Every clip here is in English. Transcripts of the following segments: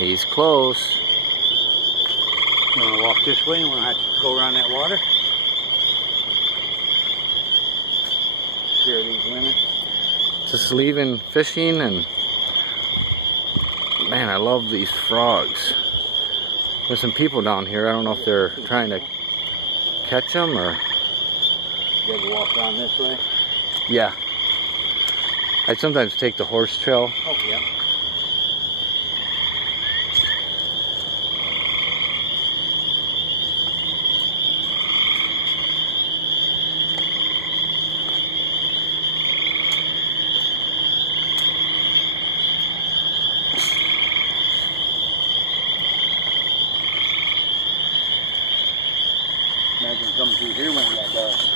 He's close. You want to walk this way and we'll have to go around that water? Scare these women. Just leaving fishing, and man, I love these frogs. There's some people down here. I don't know if they're trying to catch them or... You ever walk down this way? Yeah. I sometimes take the horse trail. Oh, yeah. Imagine coming through here when that does.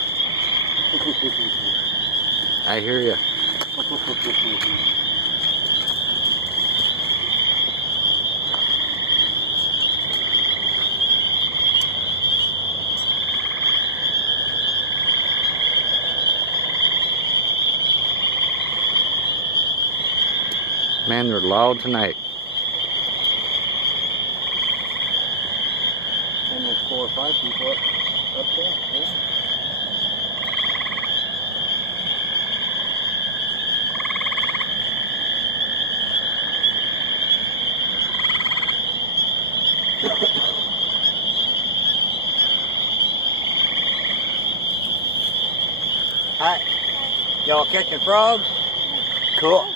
I hear you. Man, they're loud tonight. And there's 4 or 5 people up there. Yeah. Hi. Y'all catching frogs? Cool. Oh,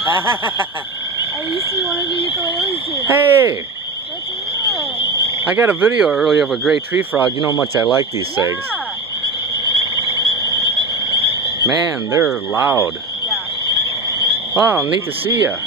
hi. I used to be one of the ukuleles here. Hey! What's weird? I got a video earlier of a gray tree frog. You know how much I like these things. Man, they're loud. Yeah. Wow, neat to see ya.